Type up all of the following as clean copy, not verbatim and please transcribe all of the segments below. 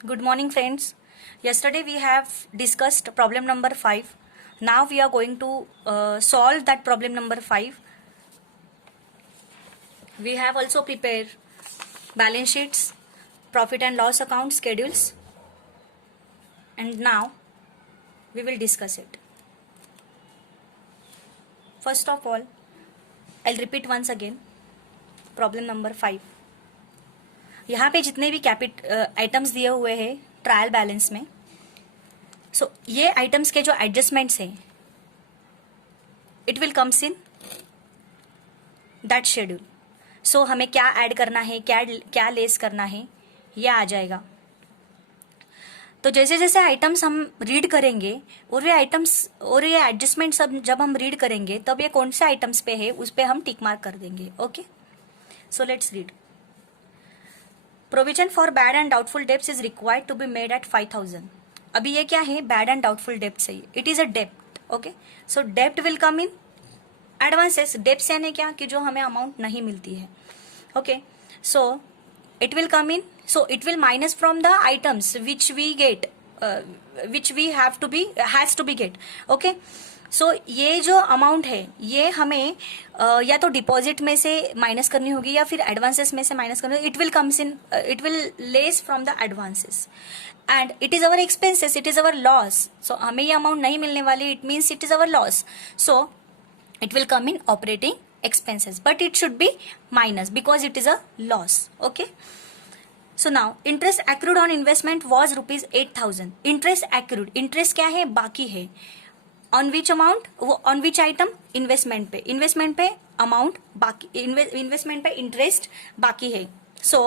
Good morning, friends. Yesterday we have discussed problem number 5. Now we are going to solve that problem number 5. We have also prepared balance sheets, profit and loss account schedules, and now we will discuss it. First of all, I'll repeat once again problem number 5. यहाँ पे जितने भी items दिए हुए हैं trial balance में, सो ये items के जो एडजस्टमेंट्स हैं it will comes in that schedule. So हमें क्या ऐड करना है, क्या लेस करना है, ये आ जाएगा. तो जैसे जैसे आइटम्स हम रीड करेंगे और ये आइटम्स और ये एडजस्टमेंट सब जब हम रीड करेंगे तब ये कौन से आइटम्स पे है उस पे हम टिक मार्क कर देंगे. Okay, so let's read. Provision for bad and doubtful debts is required to be made eight 5000. अभी ये क्या है? बैड एंड डाउटफुल डेब्ट्स है. इट इज अ डेब्ट. ओके, सो डेब्ट will come in advances. Debts यानी क्या कि जो हमें अमाउंट नहीं मिलती है. Okay, so it will come in, so it will minus from the items which we get, which we has to be get. Okay, so ये जो अमाउंट है ये हमें या तो डिपॉजिट में से माइनस करनी होगी या फिर एडवांसेस में से माइनस करनी होगी. It will less from the advances and it is our expenses, it is our loss. So हमें ये अमाउंट नहीं मिलने वाली, it means it is our loss. So it will come in operating expenses, but it should be minus because it is a loss. Okay, so now interest accrued on investment was rupees 8000. interest accrued, interest क्या है? बाकी है. on which amount? वो on which item? investment पे. investment पे amount बाकी, investment पे interest बाकी है. so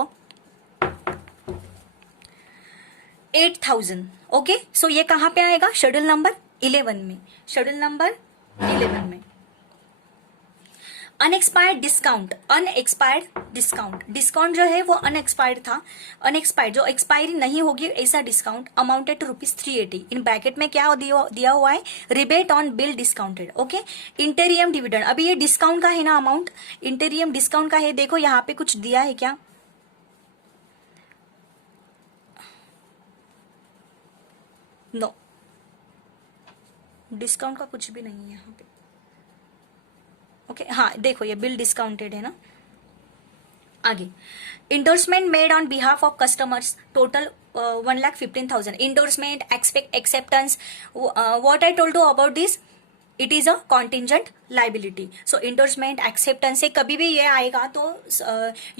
8000. ओके, सो ये कहाँ पे आएगा? शेड्यूल नंबर 11 में. शेड्यूल नंबर 11 में अनएक्सपायर्ड डिस्काउंट. डिस्काउंट जो है वो अनएक्सपायर्ड था. अनएक्सपायर्ड जो एक्सपायरी नहीं होगी ऐसा discount amounted to rupees 380. In bracket में क्या दिया हुआ है? Rebate on bill discounted. Okay, interim dividend. अभी ये डिस्काउंट का है ना अमाउंट, इंटेरियम डिस्काउंट का है. देखो यहाँ पे कुछ दिया है क्या? नो, डिस्काउंट का कुछ भी नहीं है यहाँ पे. ओके, हाँ देखो ये बिल डिस्काउंटेड है ना. आगे endorsement made on behalf of customers total 1,15,000. Endorsement, acceptance, what I told you about this, it is a contingent liability. So endorsement, acceptance से कभी भी ये आएगा तो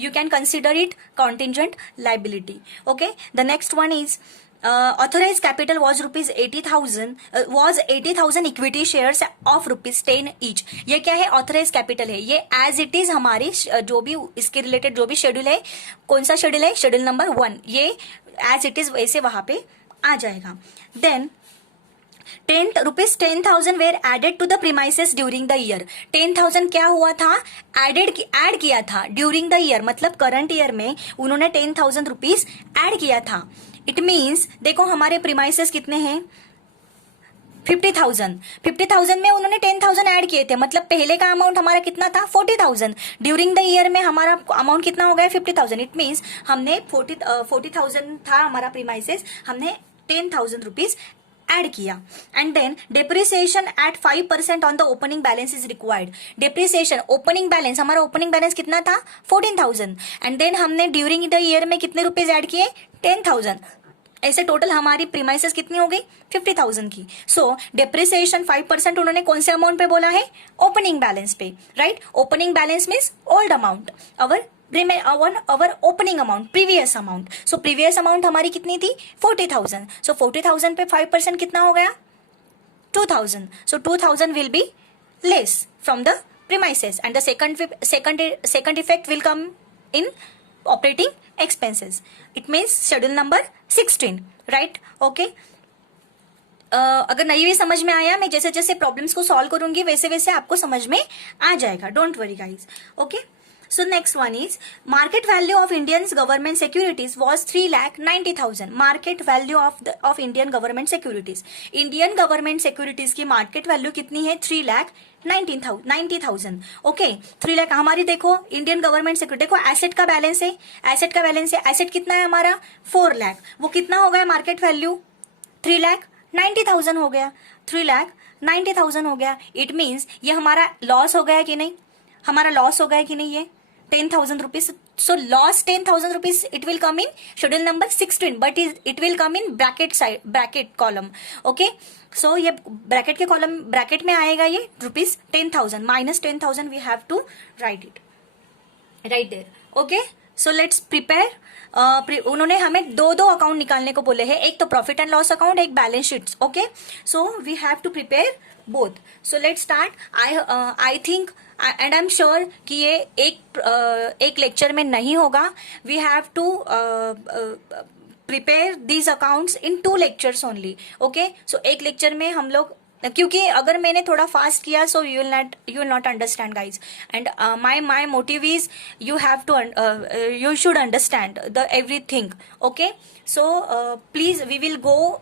you can consider it contingent liability. Okay, the next one is authorized capital was rupees 80,000 equity shares of rupees 10 each. ये क्या है? Authorise capital है. ये एज इट इज हमारी जो भी इसके रिलेटेड जो भी शेड्यूल है, कौन सा शेड्यूल है? Schedule number 1. ये एज इट इज वैसे वहां पे आ जाएगा. Then rupees 10,000 were added to the premises during the year. 10,000 क्या हुआ था? ऐड किया था ड्यूरिंग द ईयर, मतलब करंट ईयर में उन्होंने 10,000 रुपीज ऐड किया था. इट मीन्स देखो हमारे प्रीमाइसेस कितने हैं? 50,000. 50,000 में उन्होंने 10,000 ऐड किए थे, मतलब पहले का अमाउंट हमारा कितना था? 40,000. ड्यूरिंग द ईयर में हमारा अमाउंट कितना हो गया? 50,000. इट मीन्स हमने 40,000 था हमारा प्रीमाइसेस, हमने 10,000 रुपीज ऐड किया. And then depreciation at 5% on the opening balance is required. Depreciation opening balance, हमारा ओपनिंग बैलेंस कितना था? 14,000. एंड देन हमने ड्यूरिंग द ईयर में कितने रुपीज ऐड किए? 10,000. ऐसे टोटल हमारी प्रीमाइसेस कितनी हो गई? 50,000 की. सो डेप्रिसिएशन 5% उन्होंने कौन से अमाउंट पे बोला है? ओपनिंग बैलेंस पे. Right, opening balance means old amount, our opening amount, previous amount. So previous amount हमारी कितनी थी? 40,000. सो 40,000 पे 5% कितना हो गया? 2,000. सो 2,000 will be less from the premises and the second effect will come in operating expenses. It means schedule number 16. Right, okay. अगर नहीं भी समझ में आया, मैं जैसे जैसे प्रॉब्लम्स को सॉल्व करूंगी वैसे वैसे आपको समझ में आ जाएगा. Don't worry guys. Okay, So next one is market value of Indian government securities was 3,90,000. Market value of Indian government securities. Indian government securities की market value कितनी है? 3,90,000. ओके 3 लाख हमारी देखो इंडियन गवर्नमेंट सिक्योरिटी देखो एसेट का balance है, asset का balance है, एसेट कितना है हमारा 4 लाख, वो कितना हो गया मार्केट वैल्यू 3,90,000 हो गया, 3,90,000 हो गया. इट मीन्स ये हमारा लॉस हो गया कि नहीं, हमारा लॉस हो गया कि नहीं, ये 10,000 rupees. So loss 10,000 rupees it will come in schedule number 16 but it will come in bracket column. Okay, so ये bracket के column bracket में आएगा ये rupees 10,000 minus 10,000 we have to write it right there. Okay, so let's prepare. उन्होंने हमें दो account निकालने को बोले हैं, एक तो प्रॉफिट एंड लॉस अकाउंट, एक balance sheet. Okay, so we have to prepare both. So let's start. I think and I am sure कि ये एक लेक्चर में नहीं होगा. We have to prepare these accounts in 2 lectures only. Okay, so एक lecture में हम लोग, क्योंकि अगर मैंने थोड़ा फास्ट किया so you will not understand guys. And my motive is you have to you should understand the everything. Okay, so please we will go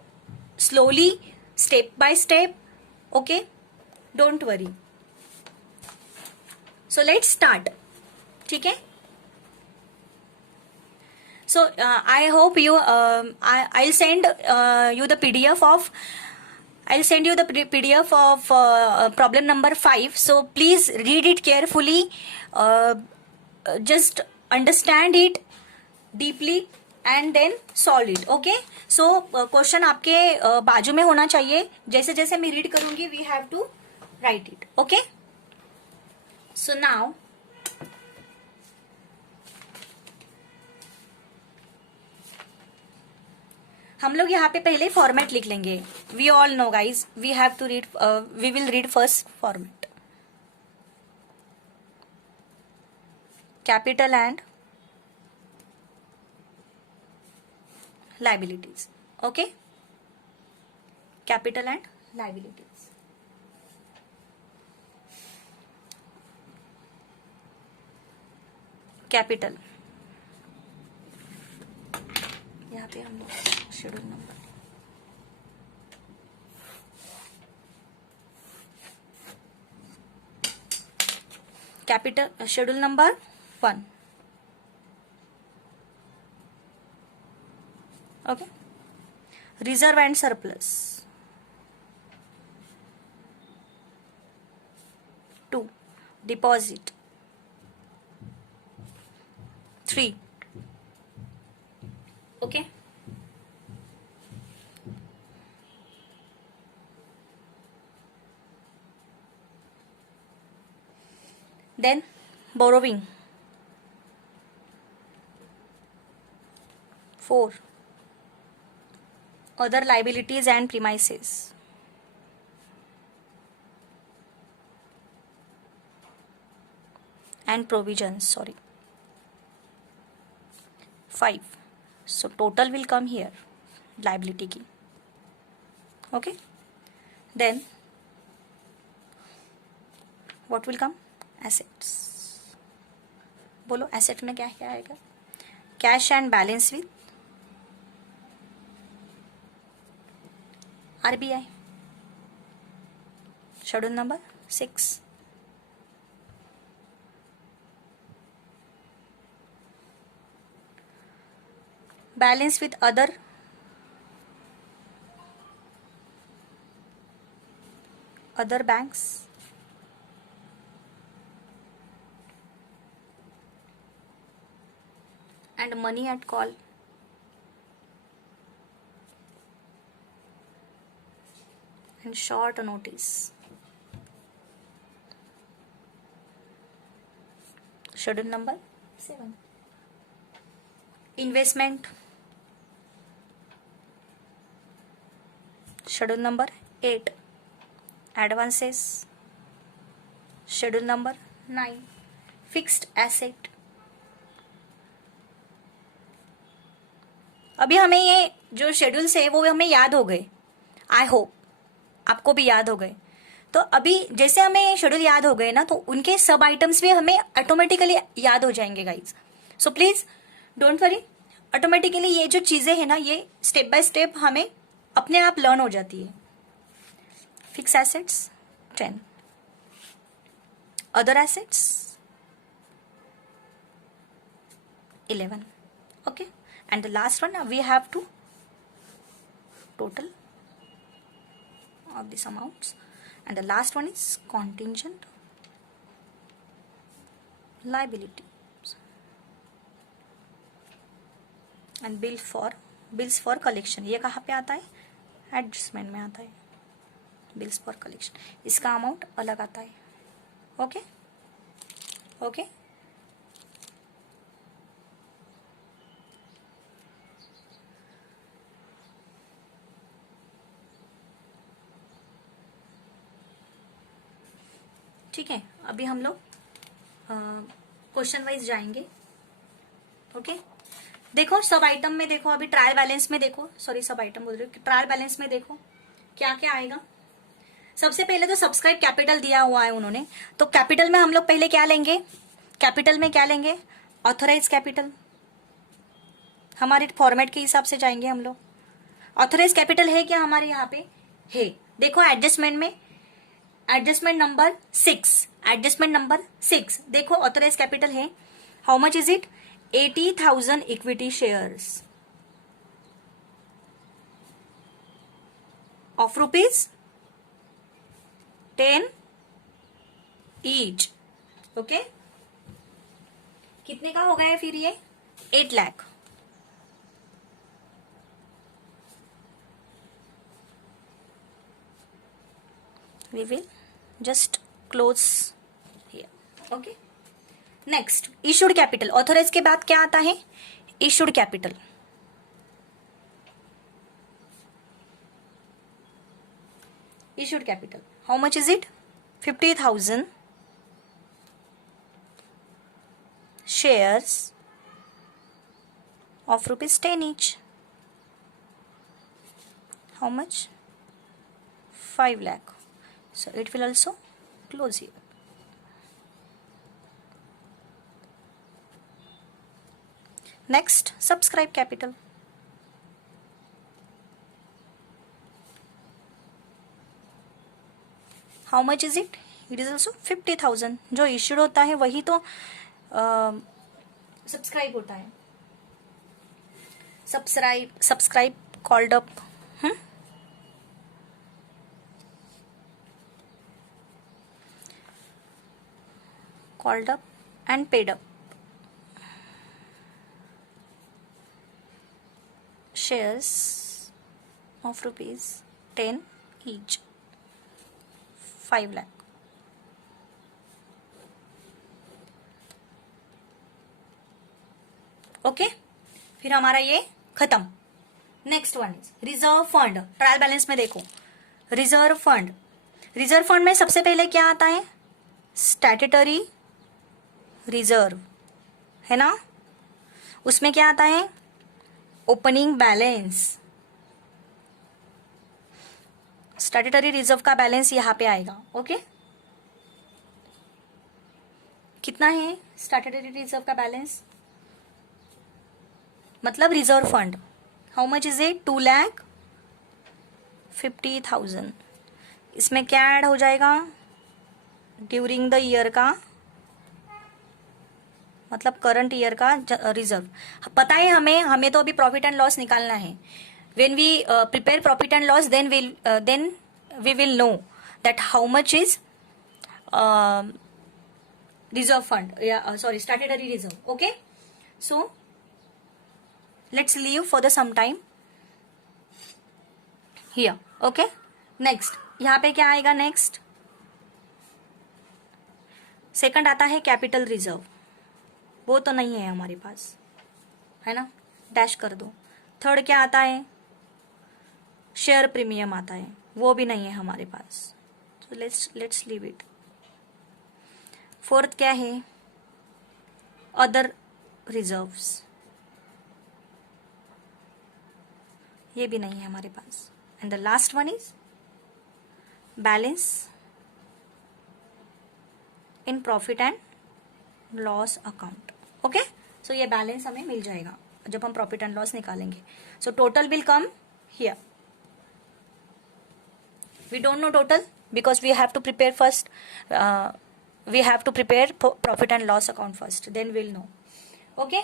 slowly step by step. Okay, don't worry. So let's start. ठीक है, so I hope you I'll send you the PDF of problem number 5. So please read it carefully, just understand it deeply and then solve it. Okay, so question आपके बाजू में होना चाहिए. जैसे जैसे मैं रीड करूंगी we have to write it. Okay, so now हम लोग यहाँ पे पहले फॉर्मेट लिख लेंगे. We all know guys we have to read, we will read first format. Capital and liabilities. Okay, capital and liabilities. Capital यहाँ पे हम लोग schedule number capital schedule number 1. Okay, reserve and surplus. 2 deposit. 3 okay, then borrowing. 4 other liabilities and premises. And provisions, sorry. 5. So total will come here, liability की. Okay, then what will come? Assets. बोलो asset में क्या क्या आएगा? Cash and balance with RBI. Schedule number 6. Balance with other banks. And money at call. And short notice. Schedule number 7. Investment. Schedule number 8. Advances. Schedule number 9. Fixed asset. अभी हमें ये जो schedules है वो हमें याद हो गए. आई होप आपको भी याद हो गए. तो अभी जैसे हमें शेड्यूल याद हो गए ना, तो उनके सब आइटम्स भी हमें ऑटोमेटिकली याद हो जाएंगे guys. So please don't worry, automatically ये जो चीजें हैं ना, ये स्टेप बाय स्टेप हमें अपने आप लर्न हो जाती है. Fix assets 10, other assets 11. Okay, and the last one we have to total of these amounts, and the last one is contingent liability and bills for collection. ये कहाँ पे आता है? एडजस्टमेंट में आता है. बिल्स फॉर कलेक्शन, इसका amount अलग आता है. Okay okay. ठीक है, अभी हम लोग क्वेश्चन वाइज जाएंगे. ओके, देखो सब आइटम में देखो, अभी ट्रायल बैलेंस में देखो, सॉरी सब आइटम बोल रही हूँ, ट्रायल बैलेंस में देखो क्या क्या आएगा. सबसे पहले तो सब्सक्राइब कैपिटल दिया हुआ है उन्होंने, तो कैपिटल में हम लोग पहले क्या लेंगे? कैपिटल में क्या लेंगे? Authorise capital. हमारे फॉर्मेट के हिसाब से जाएंगे हम लोग. ऑथोराइज कैपिटल है क्या हमारे यहाँ पे? है. देखो एडजस्टमेंट में एडजस्टमेंट नंबर 6, एडजस्टमेंट नंबर 6 देखो, ऑथोराइज कैपिटल है. How much is it? 80,000 equity shares of rupees 10 each. Okay, कितने का हो गया फिर ये? 8 lakh. We will just close here. Okay. Next, issued capital. Authorized के बाद क्या आता है? Issued capital. Issued capital. How much is it? 50,000 shares of rupees 10 each. How much? 5 lakh. So it will also close here. Next, subscribe capital. How much is it? It is also 50,000. जो issued होता है वही तो subscribe होता है. Subscribe called up. Called up and paid up. Shares of rupees 10 each. 5 lakh. Okay, फिर हमारा ये खत्म. Next one is reserve fund. Trial balance में देखो, रिजर्व फंड. रिजर्व फंड में सबसे पहले क्या आता है? स्टैट्यूटरी रिजर्व है ना. उसमें क्या आता है? Opening balance. स्टैट्यूटरी रिजर्व का बैलेंस यहां पे आएगा. ओके, कितना है स्टैट्यूटरी रिजर्व का बैलेंस? मतलब reserve fund. How much is it? 2,50,000. इसमें क्या ऐड हो जाएगा? ड्यूरिंग द ईयर का, मतलब करंट ईयर का रिजर्व. पता है हमें तो अभी प्रॉफिट एंड लॉस निकालना है. When we prepare profit and loss, then we will know that how much is reserve fund, या sorry statutory reserve. Okay, so let's leave for the some time here. Okay, next यहाँ पे क्या आएगा? Next second आता है capital reserve. वो तो नहीं है हमारे पास, है ना, डैश कर दो. थर्ड क्या आता है? शेयर प्रीमियम आता है, वो भी नहीं है हमारे पास. तो लेट्स लीव इट. फोर्थ क्या है? अदर रिजर्व्स, ये भी नहीं है हमारे पास. And the last one is balance in profit and loss account. Okay, so ये बैलेंस हमें मिल जाएगा जब हम प्रॉफिट एंड लॉस निकालेंगे. So total will come here. We don't know total because we have to prepare first. We have to prepare profit and loss account first. Then we'll know. Okay.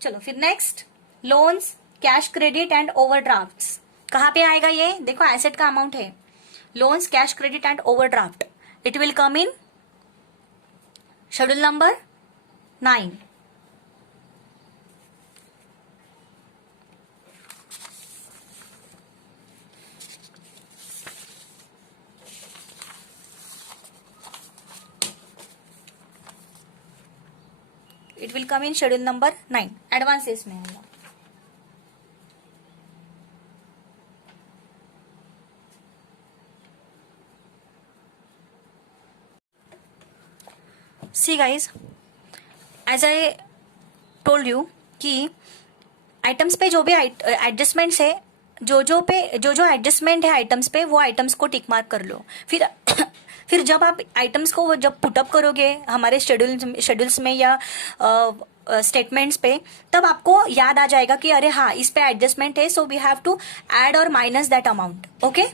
चलो फिर next, loans, cash credit and overdrafts. कहाँ पे आएगा ये? देखो asset का amount है. Loans, cash credit and overdraft. It will come in schedule number 9. It will come in schedule number 9. Advances में आएगा. See guys, as I told you कि आइटम्स पे जो भी एडजस्टमेंट्स है, जो एडजस्टमेंट है आइटम्स पे, वो आइटम्स को टिक मार्क कर लो. फिर जब आप आइटम्स को जब पुटअप करोगे हमारे शेड्यूल्स में या स्टेटमेंट्स पे, तब आपको याद आ जाएगा कि अरे हाँ इस पे एडजस्टमेंट है, so we have to add और minus that amount. Okay,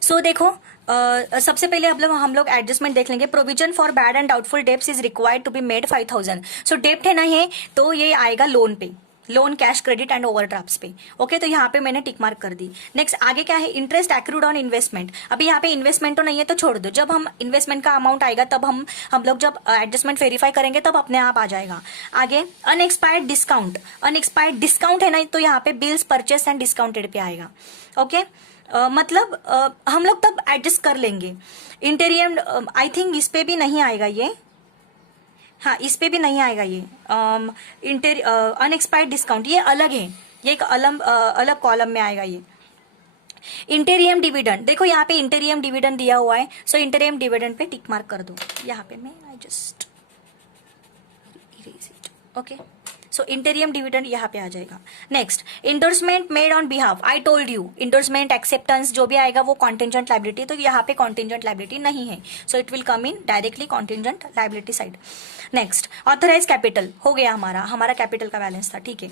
so देखो सबसे पहले हम लोग एडजस्टमेंट देख लेंगे. Provision for bad and doubtful debts is required to be made 5000. So डेप्ट है ना है तो ये आएगा लोन पे, loan, cash credit and overdrafts पे. ओके, तो यहाँ पे मैंने टिक मार्क कर दी. नेक्स्ट आगे क्या है? Interest accrued on investment. अभी यहाँ पे इन्वेस्टमेंट तो नहीं है तो छोड़ दो. जब हम इन्वेस्टमेंट का अमाउंट आएगा तब हम लोग जब एडजस्टमेंट वेरीफाई करेंगे तब अपने आप आ जाएगा. आगे अनएक्सपायर्ड डिस्काउंट. अनएक्सपायर्ड डिस्काउंट है ना तो यहाँ पे bills purchase and discounted pay आएगा. ओके, मतलब हम लोग तब एडजस्ट कर लेंगे. इंटीरियर आई थिंक इस पे भी नहीं आएगा ये. हाँ, इस पे भी नहीं आएगा ये. अनएक्सपायर्ड डिस्काउंट ये अलग है, ये एक अलग कॉलम में आएगा ये. इंटेरियम डिविडेंड, देखो यहाँ पे इंटेरियम डिविडेंड दिया हुआ है, सो interim dividend pay tick mark कर दो. यहाँ पे मैं I just erase it. Okay, so interim dividend यहाँ पे आ जाएगा. Next, endorsement made on behalf. I told you endorsement, acceptance जो भी आएगा वो कॉन्टिंजेंट लाइबिलिटी, तो यहाँ पे कॉन्टिंजेंट लाइबिलिटी नहीं है, so it will come in directly contingent liability side. Next, authorise capital हो गया हमारा कैपिटल का बैलेंस था. ठीक है,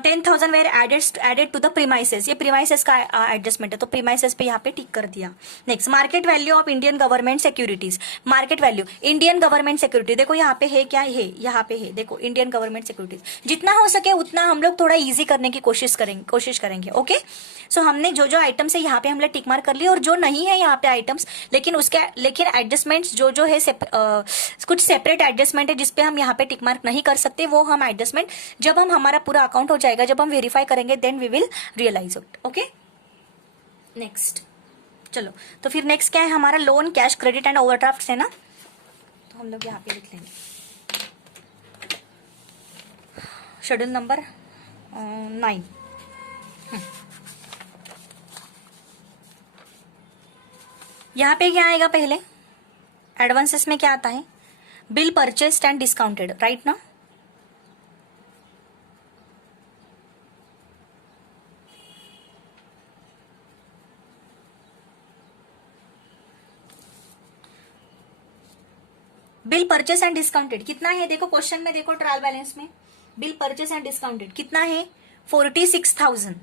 10,000 were added to the premises. ये प्रीमाइसेस का एडजस्टमेंट है तो प्रीमाइसेस पे यहाँ पे टिक कर दिया. Next, market value of Indian government securities. Market value Indian government security, देखो यहाँ पे है क्या है, यहाँ पे है देखो इंडियन गवर्नमेंट सिक्योरिटीज. जितना हो सके उतना हम लोग थोड़ा इजी करने की कोशिश करेंगे. ओके, सो हमने जो आइटम्स है यहाँ पे हम लोग टिक मार्क कर लिए, और जो नहीं है यहाँ पे आइटम्स, लेकिन एडजस्टमेंट्स जो है कुछ सेपरेट एडजस्टमेंट है जिसपे हम यहाँ पे टिक मार्क नहीं कर सकते, वो हम एडजस्टमेंट जब हमारा पूरा अकाउंट हो जाएगा, जब हम वेरीफाई करेंगे, then we will realise it. Okay, next चलो, तो फिर नेक्स्ट क्या है हमारा? Loan, cash credit and overdraft है ना, तो हम लोग यहाँ पे लिख लेंगे शेड्यूल नंबर 9. यहाँ पे क्या आएगा? पहले एडवांसेस में क्या आता है? Bill purchased and discounted, right ना? बिल परचेस एंड डिस्काउंटेड कितना है? देखो क्वेश्चन में, देखो ट्रायल बैलेंस में बिल परचेस एंड डिस्काउंटेड कितना है? 46,000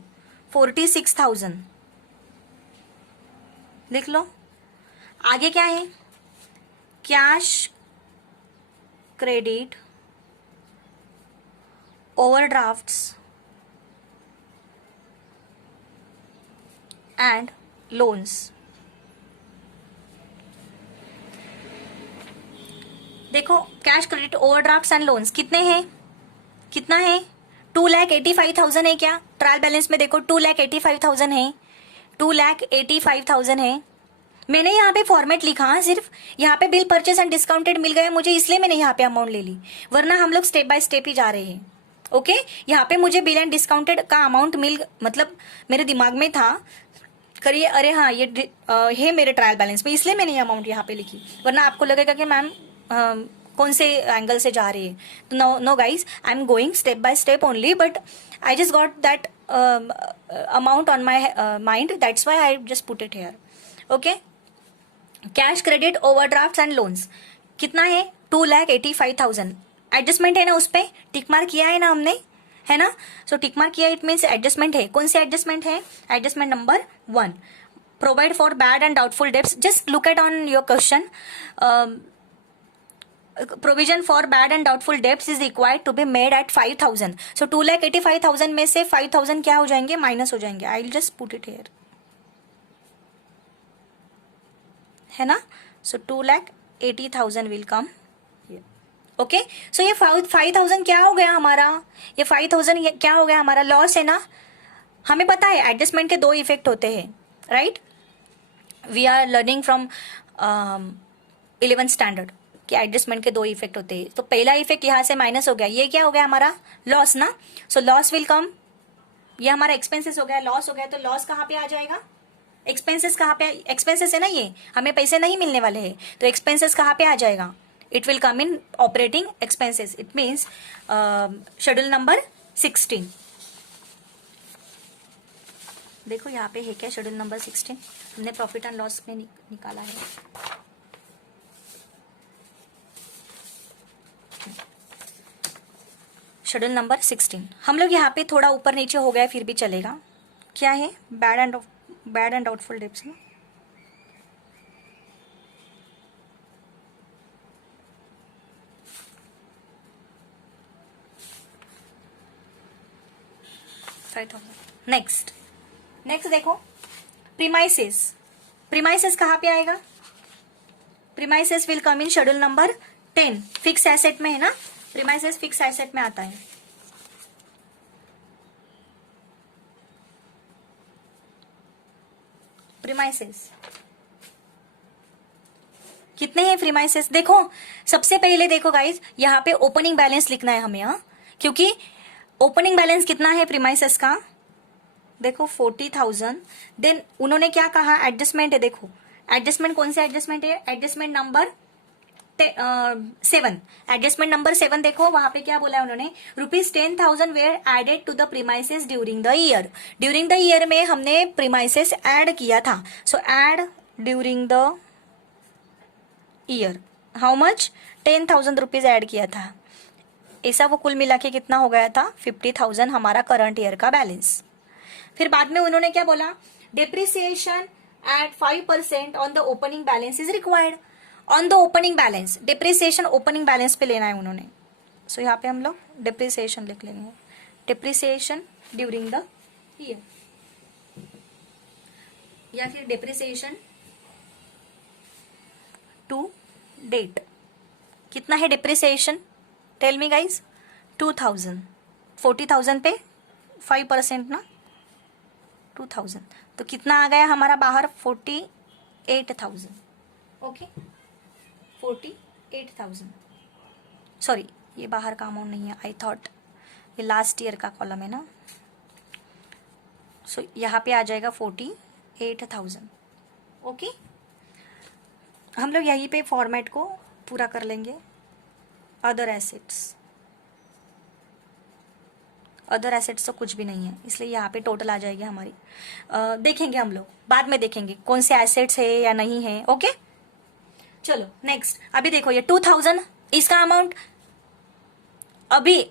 लिख लो. आगे क्या है? Cash credit, overdrafts and loans. देखो cash credit, overdrafts and loans कितने हैं? कितना है? 2,85,000 है क्या? ट्रायल बैलेंस में देखो 2,85,000 है, 2,85,000 है. मैंने यहाँ पे फॉर्मेट लिखा, सिर्फ यहाँ पे बिल परचेस एंड डिस्काउंटेड मिल गया मुझे, इसलिए मैंने यहाँ पे अमाउंट ले ली, वरना हम लोग स्टेप बाय स्टेप ही जा रहे हैं. ओके, यहाँ पे मुझे बिल एंड डिस्काउंटेड का अमाउंट मतलब मेरे दिमाग में था, करिए अरे हाँ ये है मेरे ट्रायल बैलेंस में, इसलिए मैंने ये अमाउंट यहाँ पे लिखी, वरना आपको लगेगा कि मैम कौन से एंगल से जा रही है. तो no guys, I am going step by step only, but I just got that amount on my mind, that's why I just put it here. Okay, cash credit overdraft and loans कितना है 2,85,000 adjustment है ना, उस पर टिक mark किया है ना हमने, है ना। सो टिक मार्क किया, इट मीन्स एडजस्टमेंट है। कौन सी एडजस्टमेंट है? Adjustment number 1, provide for bad and doubtful debts. Just look at on your question, provision for bad and doubtful debts is required to be made at 5,000। So 2,85,000 में से 5,000 क्या हो जाएंगे? Minus हो जाएंगे। I will just put it here, है ना। सो 2,80,000 will come. Okay, so ये 5,000 क्या हो गया हमारा? ये 5,000 क्या हो गया हमारा? लॉस है ना। हमें पता है एडजस्टमेंट के दो इफेक्ट होते हैं, right. We are learning from 11th standard कि एडजस्टमेंट के दो इफेक्ट होते हैं। तो पहला इफेक्ट यहाँ से माइनस हो गया, ये क्या हो गया हमारा? लॉस ना। सो लॉस विल कम, ये हमारा एक्सपेंसेस हो गया, लॉस हो गया। तो लॉस कहाँ पे आ जाएगा? एक्सपेंसेस कहाँ पे? एक्सपेंसेस है ना, ये हमें पैसे नहीं मिलने वाले हैं, तो एक्सपेंसेस कहाँ पे आ जाएगा? It will come in operating expenses. It means schedule number 16। देखो यहाँ पे है क्या शेड्यूल नंबर 16, हमने प्रॉफिट एंड लॉस में निकाला है। Schedule number 16। हम लोग यहाँ पे थोड़ा ऊपर नीचे हो गया फिर भी चलेगा। क्या है? बैड एंड डाउटफुल डेब्ट्स ना। नेक्स्ट देखो, प्रीमाइसेस कहाँ पे आएगा? Premises will come in schedule number 10, fix asset में है ना। प्रीमाइसेस फिक्स एसेट में आता है। प्रीमाइसेस कितने हैं प्रीमाइसेस? देखो सबसे पहले देखो गाइज, यहाँ पे ओपनिंग बैलेंस लिखना है हमें, हाँ, क्योंकि ओपनिंग बैलेंस कितना है प्रीमाइसेस का? देखो 40,000। देन उन्होंने क्या कहा? एडजस्टमेंट है। देखो एडजस्टमेंट कौन सा एडजस्टमेंट है? Adjustment number 7। एडजस्टमेंट नंबर 7 देखो वहां पे क्या बोला है उन्होंने? ₹10,000 were added to the premises during the year. During the year में हमने प्रीमाइसेस ऐड किया था। So add during the year how much? 10,000 rupees add किया था। ऐसा वो कुल मिला के कितना हो गया था? 50,000 हमारा करंट ईयर का बैलेंस। फिर बाद में उन्होंने क्या बोला? Depreciation at 5% on the opening balance is required. On the opening balance, depreciation opening balance पे लेना है उन्होंने। सो यहाँ पे हम लोग डेप्रिसिएशन लिख लेंगे, डेप्रिसिएशन ड्यूरिंग द ईयर, या फिर डेप्रिसिएशन टू डेट। कितना है डेप्रिसिएशन? Tell me guys. 2,000। 40,000 पे 5% ना, 2,000। तो कितना आ गया हमारा बाहर? 48,000। ओके, 48,000। सॉरी, ये बाहर का अमाउंट नहीं है, आई थॉट ये लास्ट ईयर का कॉलम है ना। सो यहाँ पे आ जाएगा 48,000। ओके, हम लोग यहीं पे फॉर्मेट को पूरा कर लेंगे। अदर एसेट्स तो कुछ भी नहीं है, इसलिए यहाँ पे टोटल आ जाएगी हमारी। देखेंगे हम लोग बाद में, देखेंगे कौन से एसेट्स है या नहीं है। ओके, चलो नेक्स्ट। अभी देखो ये 2,000, इसका अमाउंट अभी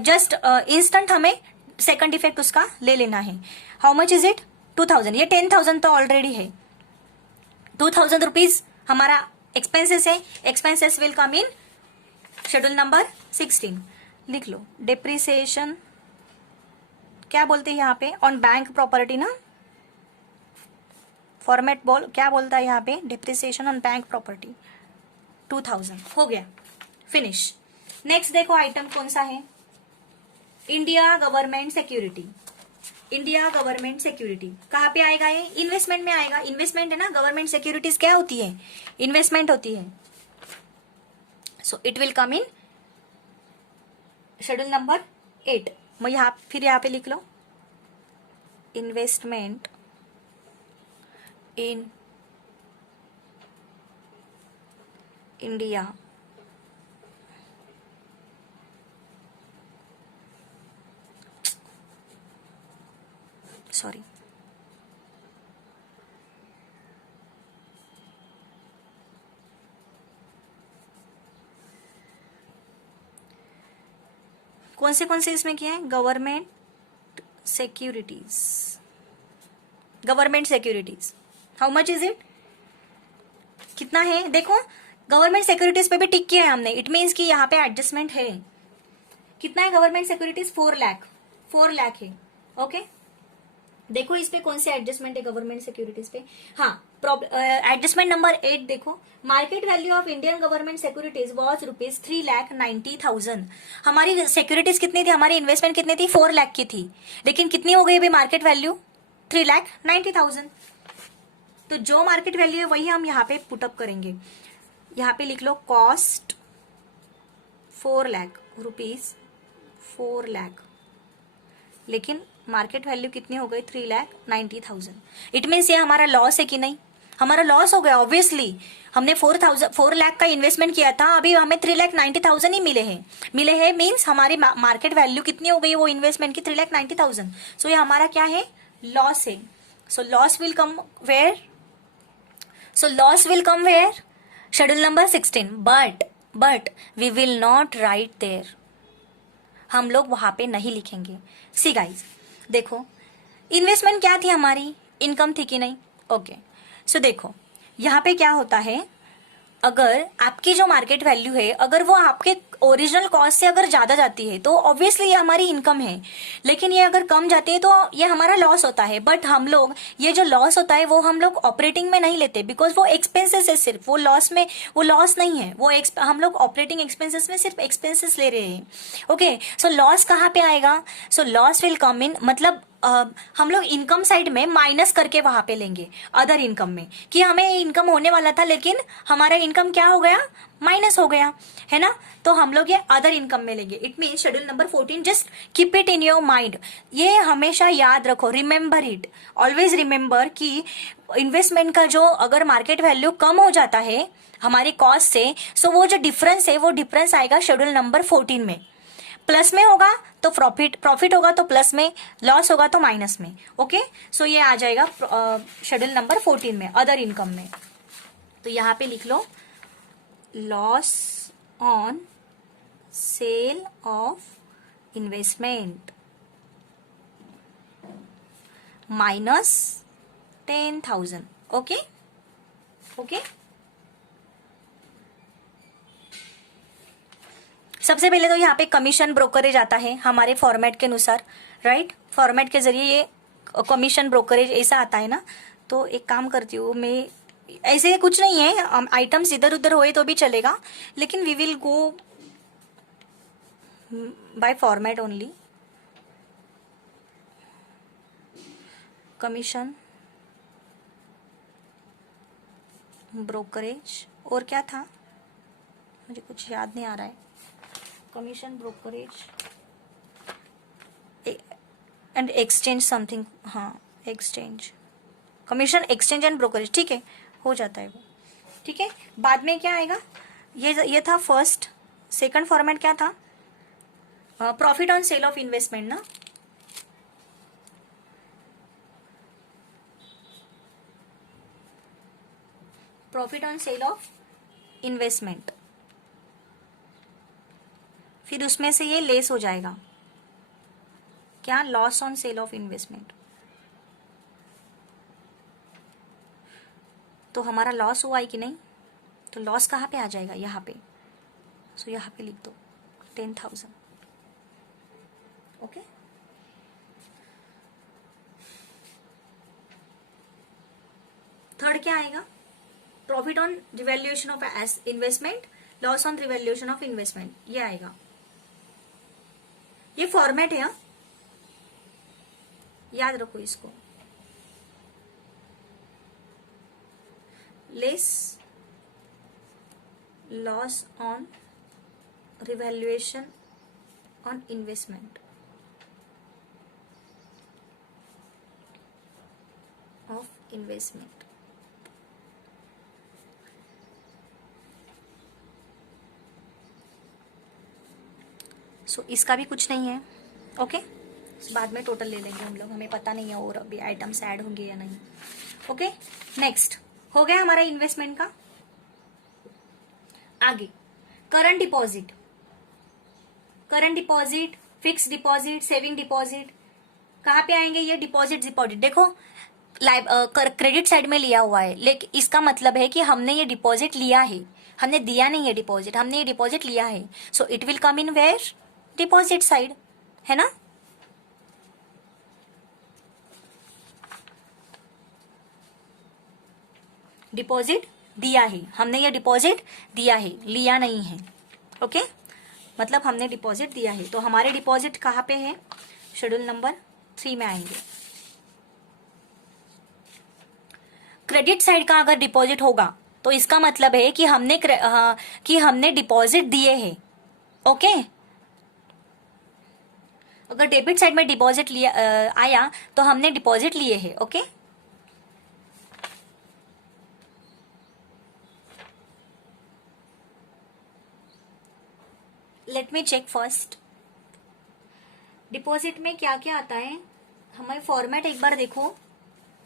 जस्ट इंस्टेंट हमें सेकंड इफेक्ट उसका ले लेना है। How much is it? 2,000। ये 10,000 तो ऑलरेडी है। 2,000 रुपीज हमारा एक्सपेंसेस है। Expenses will come in schedule number 16। लिख लो, डेप्रिसिएशन क्या बोलते हैं यहाँ पे? ऑन बैंक प्रॉपर्टी ना। फॉर्मेट क्या बोलता है यहाँ पे? Depreciation on bank property. 2,000 हो गया, फिनिश। नेक्स्ट देखो आइटम कौन सा है? India government security. India government security कहाँ पे आएगा? ये इन्वेस्टमेंट में आएगा। इन्वेस्टमेंट है ना, गवर्नमेंट सिक्योरिटीज क्या होती है? इन्वेस्टमेंट होती है। So it will come in schedule number 8। मैं फिर यहाँ पे लिख लो, इन्वेस्टमेंट इन इंडिया सॉरी कौन से इसमें किया है? Government securities. How much is it? कितना है देखो, गवर्नमेंट सिक्योरिटीज पे भी टिक किया है हमने, इट मीन्स कि यहाँ पे एडजस्टमेंट है। कितना है गवर्नमेंट सिक्योरिटीज? 4 लाख है। ओके, देखो इस पे कौन से एडजस्टमेंट है गवर्नमेंट सिक्योरिटीज पे। हाँ, एडजस्टमेंट नंबर 8 देखो, market value of Indian government securities was ₹3,90,000। हमारी सिक्योरिटीज कितनी थी, हमारी इन्वेस्टमेंट कितनी थी? 4 लाख की थी, लेकिन कितनी हो गई अभी मार्केट वैल्यू? 3,90,000। तो जो मार्केट वैल्यू है वही हम यहाँ पे पुटअप करेंगे। यहाँ पे लिख low cost 4 lakh rupees, 4 lakh, लेकिन मार्केट वैल्यू कितनी हो गई? 3,90,000। इट मीन्स ये हमारा लॉस है कि नहीं? हमारा लॉस हो गया ऑब्वियसली। हमने 4 लाख का इन्वेस्टमेंट किया था, अभी हमें 3,90,000 ही मिले हैं मीन्स हमारी मार्केट वैल्यू कितनी हो गई वो इन्वेस्टमेंट की? 3,90,000। सो ये हमारा क्या है? लॉस है। So loss will come where? Schedule number 16। But we will not write there, हम लोग वहां पे नहीं लिखेंगे। सी गाइज, देखो इन्वेस्टमेंट क्या थी हमारी? इनकम थी कि नहीं? ओके, सो देखो यहाँ पे क्या होता है, अगर आपकी जो मार्केट वैल्यू है अगर वो आपके ओरिजिनल कॉस्ट से अगर ज्यादा जाती है तो ऑब्वियसली ये हमारी इनकम है, लेकिन ये अगर कम जाती है तो ये हमारा लॉस होता है। बट हम लोग ये जो लॉस होता है वो हम लोग ऑपरेटिंग में नहीं लेते, बिकॉज वो एक्सपेंसेस है सिर्फ, वो लॉस नहीं है, वो हम लोग ऑपरेटिंग एक्सपेंसेस में सिर्फ एक्सपेंसेस ले रहे हैं। ओके, सो लॉस कहाँ पे आएगा? सो लॉस विल कम इन, मतलब हम लोग इनकम साइड में माइनस करके वहां पे लेंगे अदर इनकम में, कि हमें इनकम होने वाला था लेकिन हमारा इनकम क्या हो गया? माइनस हो गया, है ना? तो हम लोग ये अदर इनकम में लेंगे। It mean schedule number 14, just keep it in your mind, ये हमेशा याद रखो, रिमेंबर इट, ऑलवेज रिमेंबर कि इन्वेस्टमेंट का जो अगर मार्केट वैल्यू कम हो जाता है हमारी कॉस्ट से, सो वो जो डिफरेंस है वो डिफरेंस आएगा शेड्यूल नंबर 14 में। प्लस में होगा तो प्रॉफिट होगा तो प्लस में, लॉस होगा तो माइनस में। ओके, सो ये आ जाएगा शेड्यूल नंबर 14 में, अदर इनकम में। तो यहाँ पे लिख लो loss on sale of investment minus 10,000। Okay, सबसे पहले तो यहाँ पे कमीशन ब्रोकरेज आता है हमारे फॉर्मेट के अनुसार, राइट? फॉर्मेट के जरिए ये कमीशन ब्रोकरेज ऐसा आता है ना। तो एक काम करती हूँ मैं, ऐसे कुछ नहीं है, आइटम्स इधर उधर होए तो भी चलेगा, लेकिन we will go by format only. Commission brokerage, और क्या था मुझे कुछ याद नहीं आ रहा है। Commission brokerage and exchange something, हाँ exchange, commission exchange and brokerage, ठीक है, हो जाता है वो, ठीक है। बाद में क्या आएगा? ये था फर्स्ट। सेकंड फॉर्मेट क्या था? Profit on sale of investment ना, profit on sale of investment, फिर उसमें से ये लेस हो जाएगा क्या? Loss on sale of investment. तो हमारा लॉस हुआ है कि नहीं? तो लॉस कहाँ पे आ जाएगा? यहाँ पे। सो यहाँ पे लिख दो 10,000। ओके, थर्ड क्या आएगा? Profit on revaluation of investment, loss on revaluation of investment, ये आएगा। ये फॉर्मेट है, हाँ? याद रखो इसको। Less loss on revaluation on investment of investment. So इसका भी कुछ नहीं है। ओके, बाद में टोटल ले लेंगे हम लोग, हमें पता नहीं है और अभी आइटम्स ऐड होंगे या नहीं। ओके, नेक्स्ट हो गया हमारा इन्वेस्टमेंट का। आगे current deposit fix deposit, saving deposit, कहाँ पे आएंगे ये? डिपॉजिट देखो क्रेडिट साइड में लिया हुआ है, लेकिन इसका मतलब है कि हमने ये डिपॉजिट लिया है, हमने दिया नहीं है डिपॉजिट, हमने ये डिपॉजिट लिया है। So it will come in where? Deposit side, है ना। डिपॉजिट दिया है, हमने ये डिपॉजिट दिया है, लिया नहीं है। ओके, मतलब हमने डिपॉजिट दिया है। तो हमारे डिपॉजिट कहाँ पे है? शेड्यूल नंबर 3 में आएंगे। क्रेडिट साइड का अगर डिपॉजिट होगा तो इसका मतलब है कि हमने डिपॉजिट दिए हैं। ओके, अगर डेबिट साइड में डिपॉजिट लिया आया तो हमने डिपॉजिट लिए हैं। Okay, let me check first deposit में क्या क्या आता है। हमारे फॉर्मेट एक बार देखो,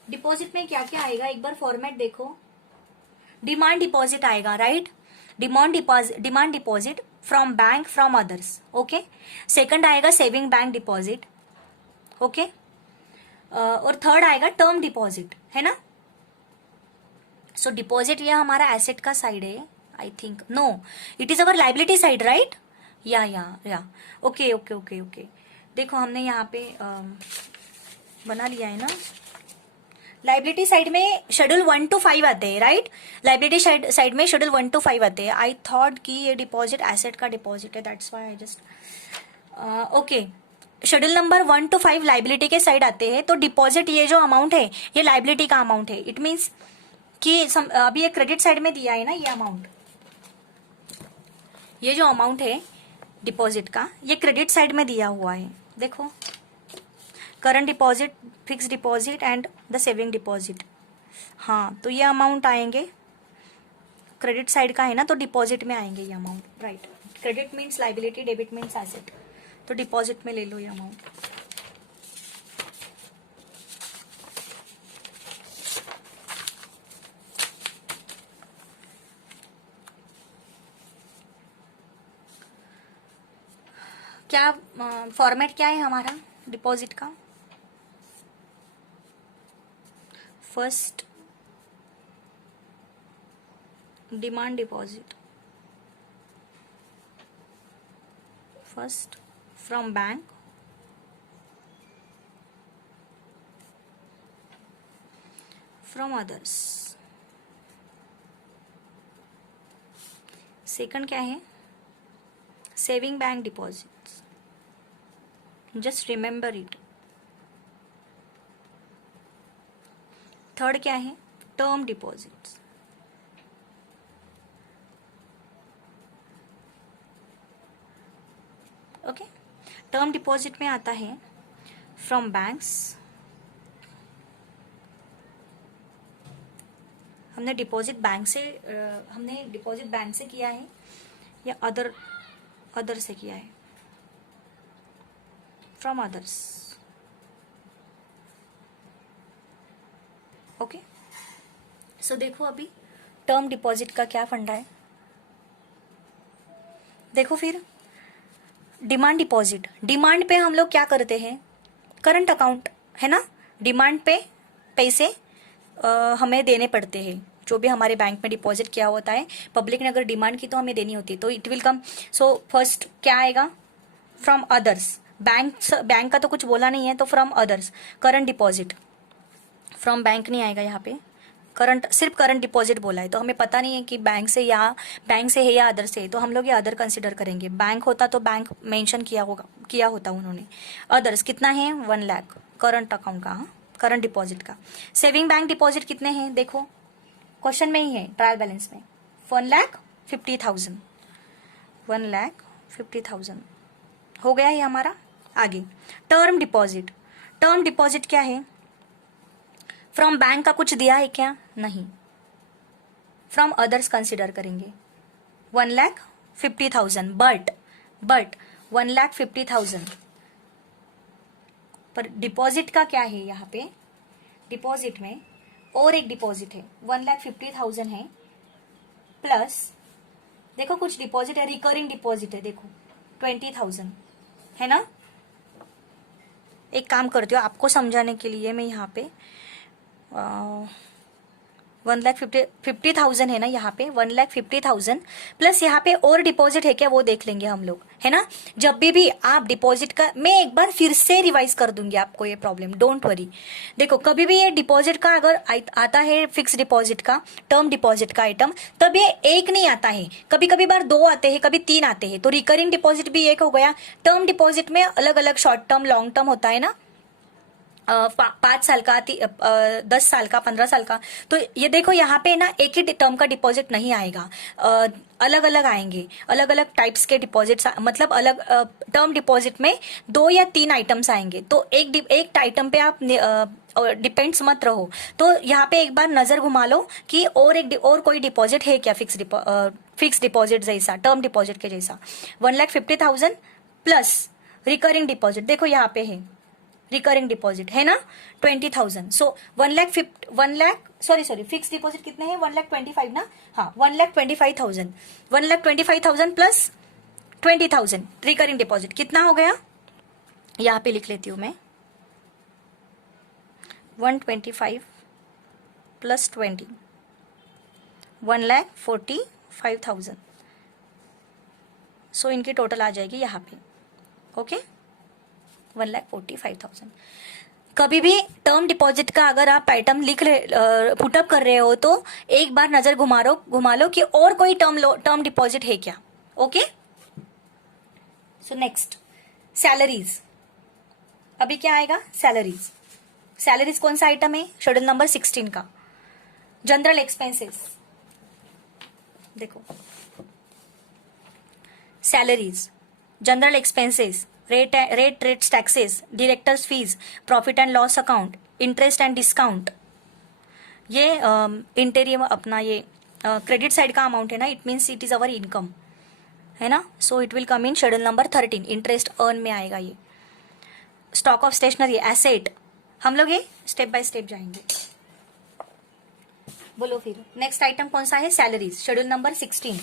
डिपॉजिट में क्या क्या आएगा एक बार फॉर्मेट देखो। डिमांड डिपॉजिट आएगा, right. Demand deposit from bank, from others. Okay, second आएगा सेविंग बैंक डिपॉजिट। ओके, और थर्ड आएगा टर्म डिपॉजिट, है ना। सो डिपॉजिट ये हमारा एसेट का साइड है, I think. No, it is our liability side, right. या ओके ओके ओके ओके। देखो हमने यहाँ पे बना लिया है ना। लाइबिलिटी साइड में शेड्यूल 1 to 5 आते हैं, राइट। लाइबिलिटी साइड में शेड्यूल 1 to 5 आते हैं। आई थॉट कि ये डिपॉजिट एसेट का डिपॉजिट है, that's why I just okay. Schedule number 1 to 5 liability के साइड आते हैं। तो डिपॉजिट ये जो अमाउंट है ये लाइबिलिटी का अमाउंट है। इट मीन्स कि अभी ये क्रेडिट साइड में दिया है ना, ये अमाउंट, ये जो अमाउंट है डिपॉजिट का ये क्रेडिट साइड में दिया हुआ है। देखो, current deposit, fix deposit and the saving deposit. हाँ, तो ये अमाउंट आएंगे क्रेडिट साइड का है ना, तो डिपॉजिट में आएंगे ये amount, right. Credit means liability, debit means asset, तो डिपॉजिट में ले लो ये अमाउंट। क्या फॉर्मेट क्या है हमारा डिपॉजिट का? First demand deposit, first from bank, from others. Second क्या है? Saving bank deposit, just remember it. Third क्या है? Term deposits. Okay, term deposit में आता है फ्रॉम बैंक्स, हमने डिपॉजिट बैंक से किया है या अदर से किया है, फ्रॉम अदर्स। ओके, सो देखो अभी टर्म डिपॉजिट का क्या फंडा है। देखो फिर डिमांड डिपॉजिट, डिमांड पे हम लोग क्या करते हैं? करंट अकाउंट, है ना। डिमांड पे पैसे हमें देने पड़ते हैं, जो भी हमारे बैंक में डिपॉजिट किया होता है। पब्लिक ने अगर डिमांड की तो हमें देनी होती है, तो it will come. So first क्या आएगा? From others. बैंक का तो कुछ बोला नहीं है, तो from others. Current deposit, from bank नहीं आएगा यहाँ पे, सिर्फ करंट डिपॉजिट बोला है, तो हमें पता नहीं है कि बैंक से है या अदर से है, तो हम लोग ये अदर कंसिडर करेंगे। बैंक होता तो बैंक मेंशन किया होता उन्होंने। अदर्स कितना है? 1 लाख करंट अकाउंट का, करंट डिपॉजिट का। सेविंग बैंक डिपॉजिट कितने हैं? देखो क्वेश्चन में ही है, ट्रायल बैलेंस में 1,50,000। 1,50,000 हो गया है हमारा। आगे टर्म डिपॉजिट, टर्म डिपॉजिट क्या है? फ्रॉम बैंक का कुछ दिया है क्या? नहीं, फ्रॉम अदर्स कंसिडर करेंगे। 1,50,000, बट 1,50,000 पर डिपॉजिट का क्या है यहाँ पे? डिपॉजिट में और एक डिपॉजिट है, 1,50,000 है, प्लस देखो कुछ डिपॉजिट है, रिकरिंग डिपॉजिट है, देखो 20,000 है ना। एक काम करती हूँ आपको समझाने के लिए, मैं यहाँ पे 1,50,000 है ना यहाँ पे, 1,50,000 प्लस यहाँ पे और डिपॉजिट है क्या वो देख लेंगे हम लोग, है ना। जब भी आप डिपॉजिट का, मैं एक बार फिर से रिवाइज कर दूंगी आपको ये प्रॉब्लम, डोंट वरी। देखो कभी भी ये डिपॉजिट का अगर आता है, फिक्स डिपॉजिट का, टर्म डिपॉजिट का आइटम, तब ये एक नहीं आता है, कभी कभी बार 2 आते हैं, कभी 3 आते हैं। तो रिकरिंग डिपॉजिट भी एक हो गया। टर्म डिपॉजिट में अलग अलग शॉर्ट टर्म, लॉन्ग टर्म होता है ना, 5 साल का, 10 साल का, 15 साल का। तो ये देखो यहाँ पे ना एक ही टर्म का डिपॉजिट नहीं आएगा, अलग अलग आएंगे, अलग अलग टाइप्स के डिपॉजिट्स, मतलब अलग टर्म डिपॉजिट में 2 या 3 आइटम्स आएंगे। तो एक आइटम पे आप डिपेंड्स मत रहो। तो यहाँ पे एक बार नजर घुमा लो कि और कोई डिपॉजिट है क्या, फिक्स डिपॉजिट जैसा, टर्म डिपॉजिट के जैसा। 1,50,000 प्लस रिकरिंग डिपॉजिट, देखो यहाँ पे है रिकरिंग डिपॉजिट, है ना, 20,000। सो 1 लाख सॉरी फिक्स डिपॉजिट कितने हैं, 1,25,000 ना, हाँ 1,25,000, 1,25,000 प्लस 20,000 रिकरिंग डिपॉजिट कितना हो गया, यहाँ पे लिख लेती हूँ मैं, 125 प्लस 20, 1,45,000। सो इनकी टोटल आ जाएगी यहाँ पे, ओके, 1,45,000। कभी भी टर्म डिपॉजिट का अगर आप आइटम पुटअप कर रहे हो तो एक बार नजर घुमा लो कि और कोई टर्म डिपॉजिट है क्या, ओके। सो नेक्स्ट सैलरीज, अभी क्या आएगा, सैलरीज। सैलरीज कौन सा आइटम है, शेड्यूल नंबर 16 का, जनरल एक्सपेंसेस। देखो salaries, general expenses, rates, taxes, directors fees, profit and loss account, interest and discount, ये इंटेरियम अपना ये क्रेडिट साइड का अमाउंट है ना, it means it is our income, है ना। सो it will come in schedule number 13, interest earn में आएगा ये। स्टॉक ऑफ स्टेशनरी, एसेट, हम लोग ये स्टेप बाय स्टेप जाएंगे। बोलो फिर नेक्स्ट आइटम कौन सा है, सैलरीज, शेड्यूल नंबर 16।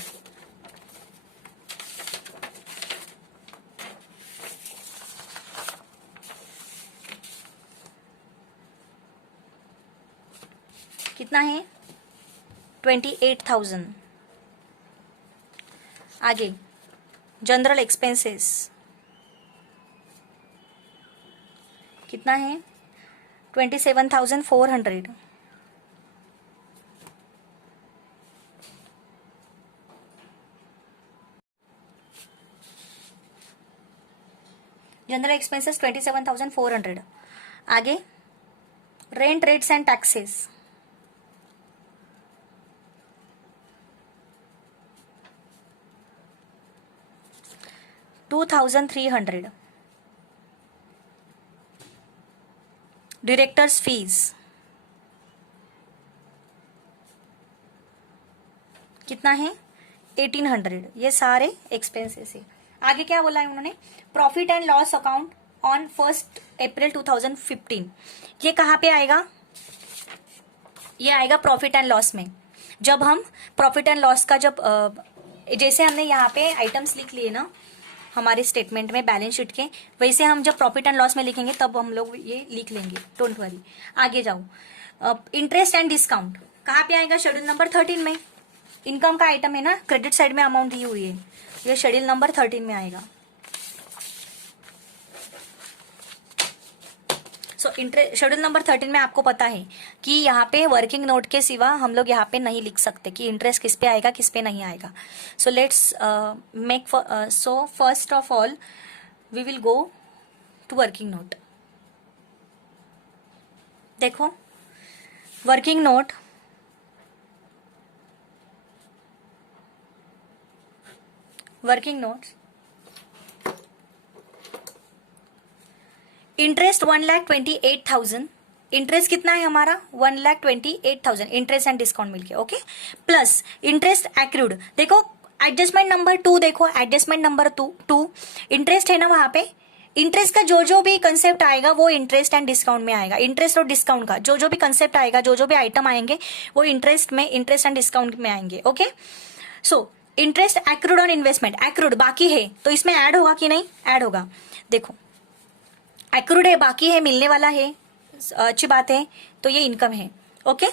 कितना है, 28,000। आगे जनरल एक्सपेंसेस कितना है, 27,400। General expenses 27,400। आगे rent, rates and taxes, $2,300। Directors fees कितना है, 1,800। ये सारे एक्सपेंसेस है। आगे क्या बोला है उन्होंने, profit and loss account on 1 अप्रैल 2015। ये कहाँ पे आएगा, ये आएगा प्रॉफिट एंड लॉस में। जब हम प्रॉफिट एंड लॉस का जैसे हमने यहाँ पे आइटम्स लिख लिए ना हमारे स्टेटमेंट में, बैलेंस शीट के, वैसे हम जब प्रॉफिट एंड लॉस में लिखेंगे तब हम लोग ये लिख लेंगे, डोंट वरी। आगे जाओ, इंटरेस्ट एंड डिस्काउंट कहाँ पे आएगा, शेड्यूल नंबर 13 में। इनकम का आइटम है ना, क्रेडिट साइड में अमाउंट दी हुई है, ये शेड्यूल नंबर 13 में आएगा। सो शेड्यूल नंबर 13 में आपको पता है कि यहाँ पे वर्किंग नोट के सिवा हम लोग यहाँ पे नहीं लिख सकते कि इंटरेस्ट किस पे आएगा, किस पे नहीं आएगा। So let's make, so first of all we will go to working note. देखो working note, working note, interest 1,28,000। Interest कितना है हमारा, 1,28,000, इंटरेस्ट एंड डिस्काउंट मिलके, ओके। प्लस इंटरेस्ट एक्रूड, देखो एडजस्टमेंट नंबर 2, देखो एडजस्टमेंट नंबर 2 इंटरेस्ट है ना, वहां पे इंटरेस्ट का जो भी कंसेप्ट आएगा वो इंटरेस्ट एंड डिस्काउंट में आएगा। इंटरेस्ट और डिस्काउंट का जो भी कंसेप्ट आएगा, जो भी आइटम आएंगे वो इंटरेस्ट एंड डिस्काउंट में आएंगे, okay. So interest accrued on investment, accrued बाकी है तो इसमें ऐड होगा कि नहीं, ऐड होगा। देखो एक्रूड है, बाकी है, मिलने वाला है, अच्छी बात है, तो ये इनकम है। Okay,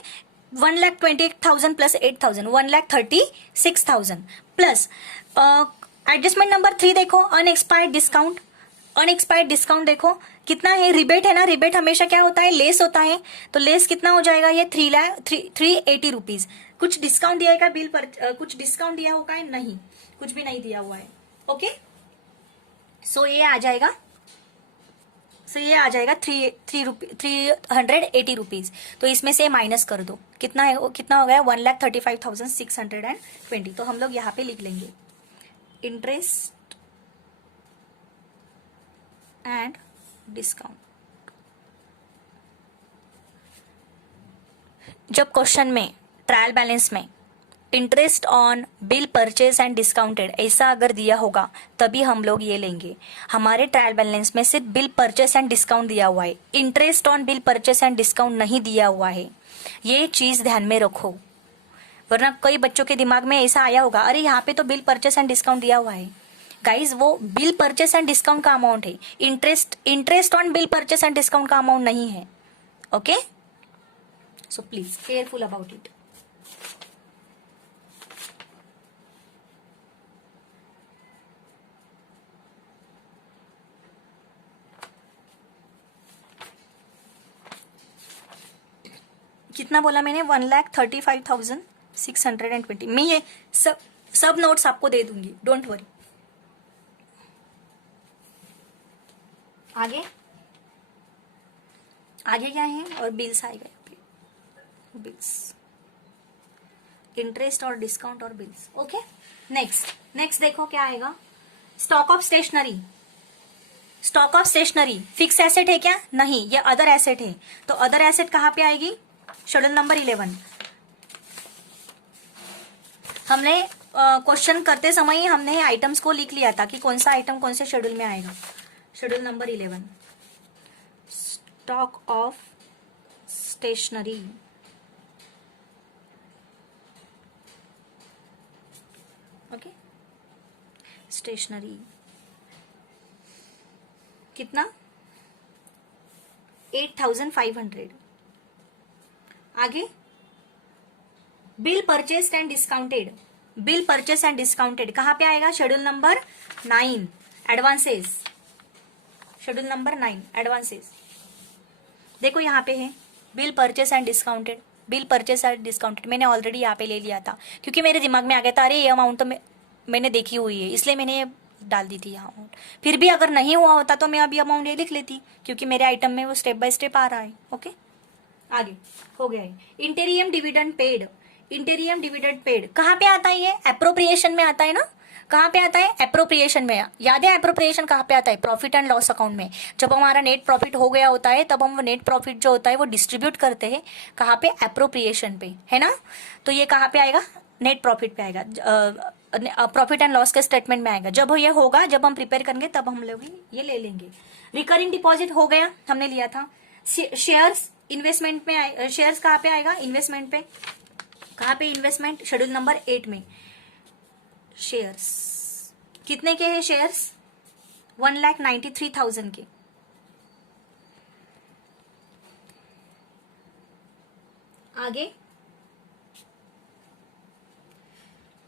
1,28,000 plus 8,000, 1,36,000 plus adjustment number 3 देखो, अनएक्सपायर्ड डिस्काउंट। अनएक्सपायर्ड डिस्काउंट देखो कितना है, रिबेट है ना, रिबेट हमेशा क्या होता है, लेस होता है, तो लेस कितना हो जाएगा, ये 380 रुपीज। कुछ डिस्काउंट दिया है बिल पर, कुछ डिस्काउंट दिया होगा है, नहीं, कुछ भी नहीं दिया हुआ है। ओके, सो ये आ जाएगा, सो ये आ जाएगा 380 रुपीज। तो इसमें से माइनस कर दो, कितना है, कितना हो गया, 1,35,620। तो हम लोग यहाँ पे लिख लेंगे इंटरेस्ट एंड डिस्काउंट। जब क्वेश्चन में ट्रायल बैलेंस में interest on bill purchase and discounted ऐसा अगर दिया होगा तभी हम लोग ये लेंगे। हमारे ट्रायल बैलेंस में सिर्फ बिल परचेज एंड डिस्काउंट दिया हुआ है, interest on bill purchase and discount नहीं दिया हुआ है, ये चीज ध्यान में रखो। वरना कई बच्चों के दिमाग में ऐसा आया होगा, अरे यहाँ पे तो बिल परचेज एंड डिस्काउंट दिया हुआ है। गाइज, वो बिल परचेस एंड डिस्काउंट का अमाउंट है, interest on bill purchase and discount का अमाउंट नहीं है। Okay, so please careful about it. कितना बोला मैंने, 1,35,620। मैं ये सब नोट्स आपको दे दूंगी, डोंट वरी। आगे आगे क्या है, और बिल्स आएगा, बिल्स, इंटरेस्ट और डिस्काउंट और बिल्स। ओके, नेक्स्ट देखो क्या आएगा, stock of stationery. Stock of stationery fixed asset है क्या, नहीं, ये अदर एसेट है। तो अदर एसेट कहां पे आएगी, शेड्यूल नंबर 11। हमने क्वेश्चन करते समय ही हमने आइटम्स को लिख लिया था कि कौन सा आइटम कौन से शेड्यूल में आएगा। Schedule number 11, stock of stationery. Okay, stationery कितना, 8,500। आगे bill purchase and discounted. Bill purchase and discounted कहां पे आएगा, schedule number 9, advances. Schedule number 9, advances. देखो यहाँ पे है bill purchase and discounted, bill purchase and discounted मैंने ऑलरेडी यहाँ पे ले लिया था, क्योंकि मेरे दिमाग में आ गया था, अरे ये अमाउंट तो मैंने देखी हुई है, इसलिए मैंने ये डाल दी थी यहाँ अमाउंट। फिर भी अगर नहीं हुआ होता तो मैं अभी अमाउंट ये लिख लेती, क्योंकि मेरे आइटम में वो स्टेप बाय स्टेप आ रहा है। ओके, आगे हो गया है। Interim dividend paid. Interim dividend paid कहाँ पे आता है, ये एप्रोप्रिएशन में आता है ना, कहाँ पे आता है, एप्रोप्रिएशन में। याद है एप्रोप्रिएशन कहाँ पे आता है, प्रॉफिट एंड लॉस अकाउंट में। जब हमारा नेट प्रॉफिट हो गया होता है तब हम वो नेट प्रॉफिट जो होता है वो डिस्ट्रीब्यूट करते हैं, कहाँ पे, एप्रोप्रिएशन पे, है ना। तो ये कहाँ पे आएगा, नेट प्रॉफिट पे आएगा, प्रॉफिट एंड लॉस के स्टेटमेंट में आएगा। जब ये होगा, जब हम प्रिपेयर करेंगे तब हम लोग ये ले लेंगे। रिकरिंग डिपॉजिट हो गया, हमने लिया था। शेयर्स इन्वेस्टमेंट में, शेयर्स कहाँ पे आएगा, इन्वेस्टमेंट पे। कहाँ पे, इन्वेस्टमेंट, शेड्यूल नंबर 8 में। शेयर्स कितने के हैं, शेयर्स 1,93,000 के। आगे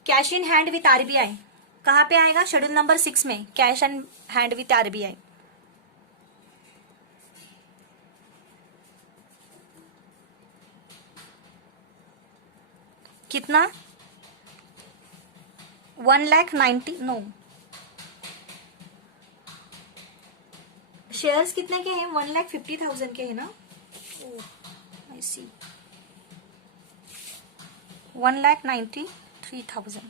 cash in hand with RBI कहाँ पे आएगा, शेड्यूल नंबर 6 में, cash in hand with RBI. कितना, 1,90,000, नो, शेयर्स कितने के हैं, 1,50,000 के हैं ना। आई सी, 1,93,000।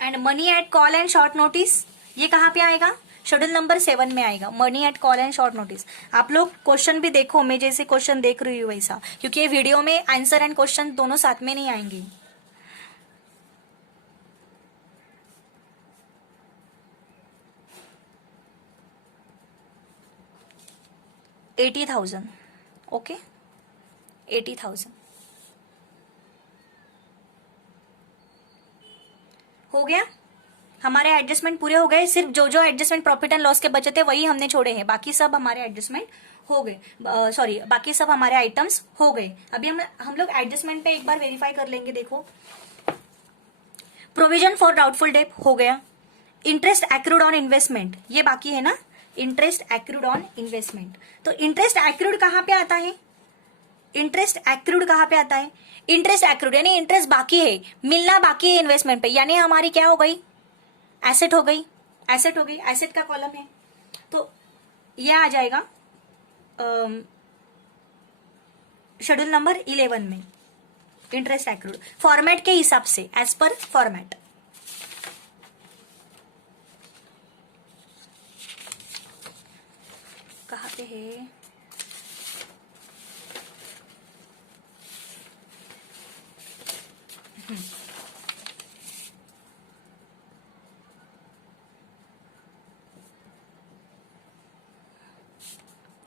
And money at call and short notice, ये कहाँ पे आएगा, शेड्यूल नंबर 7 में आएगा, money at call and short notice. आप लोग क्वेश्चन भी देखो, मैं जैसे क्वेश्चन देख रही हूँ वैसा, क्योंकि ये वीडियो में आंसर एंड क्वेश्चन दोनों साथ में नहीं आएंगे। $80,000, ओके, 80,000 हो गया। हमारे एडजस्टमेंट पूरे हो गए, सिर्फ जो जो एडजस्टमेंट प्रॉफिट एंड लॉस के बचे थे वही हमने छोड़े हैं, बाकी सब हमारे एडजस्टमेंट हो गए, सॉरी बाकी सब हमारे आइटम्स हो गए। अभी हम लोग एडजस्टमेंट पे एक बार वेरीफाई कर लेंगे। देखो, प्रोविजन फॉर डाउटफुल डेट हो गया, इंटरेस्ट एक्रूड ऑन इन्वेस्टमेंट ये बाकी है ना, इंटरेस्ट एक्रूड ऑन इन्वेस्टमेंट। तो इंटरेस्ट एक्रूड कहाँ पे आता है, इंटरेस्ट एक्रूड कहाँ पे आता है, इंटरेस्ट एक्रूड यानी इंटरेस्ट बाकी है, मिलना बाकी है इन्वेस्टमेंट पे, यानी हमारी क्या हो गई, एसेट हो गई, एसेट हो गई, एसेट का कॉलम है। तो यह आ जाएगा शेड्यूल नंबर 11 में, इंटरेस्ट एक्रूड फॉर्मेट के हिसाब से, एज पर फॉर्मेट। कहाँ पे है,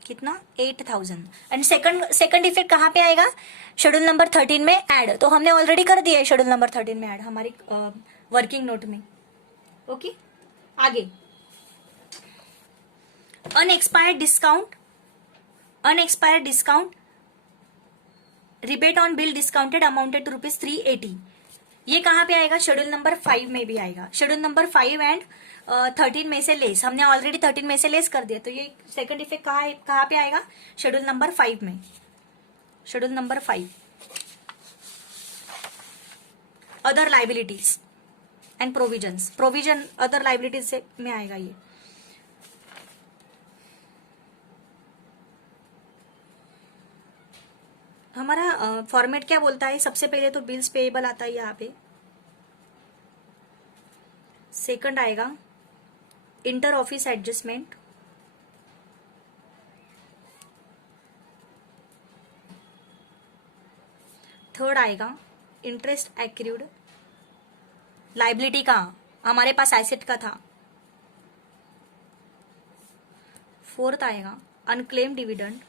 कितना 8000। एंड सेकंड इफेक्ट कहाँ पे आएगा, शेड्यूल नंबर 13 में ऐड, तो हमने ऑलरेडी कर दिया है शेड्यूल नंबर 13 में ऐड हमारी वर्किंग नोट में। ओके, आगे unexpired discount, unexpired discount rebate on bill discounted amounted to ₹380, ये कहाँ पे आएगा, शेड्यूल नंबर 5 में भी आएगा। शेड्यूल नंबर 5 एंड 13 में से लेस, हमने ऑलरेडी 13 में से लेस कर दिया, तो ये सेकंड इफेक्ट कहाँ पे आएगा, शेड्यूल नंबर 5 में, schedule number 5। Other liabilities and provisions, provision other liabilities से में आएगा ये। हमारा फॉर्मेट क्या बोलता है, सबसे पहले तो बिल्स पेएबल आता है यहाँ पे, सेकंड आएगा इंटर ऑफिस एडजस्टमेंट, थर्ड आएगा इंटरेस्ट एक्रूड, लाइबिलिटी का हमारे पास एसेट का था, फोर्थ आएगा अनक्लेम डिविडेंड,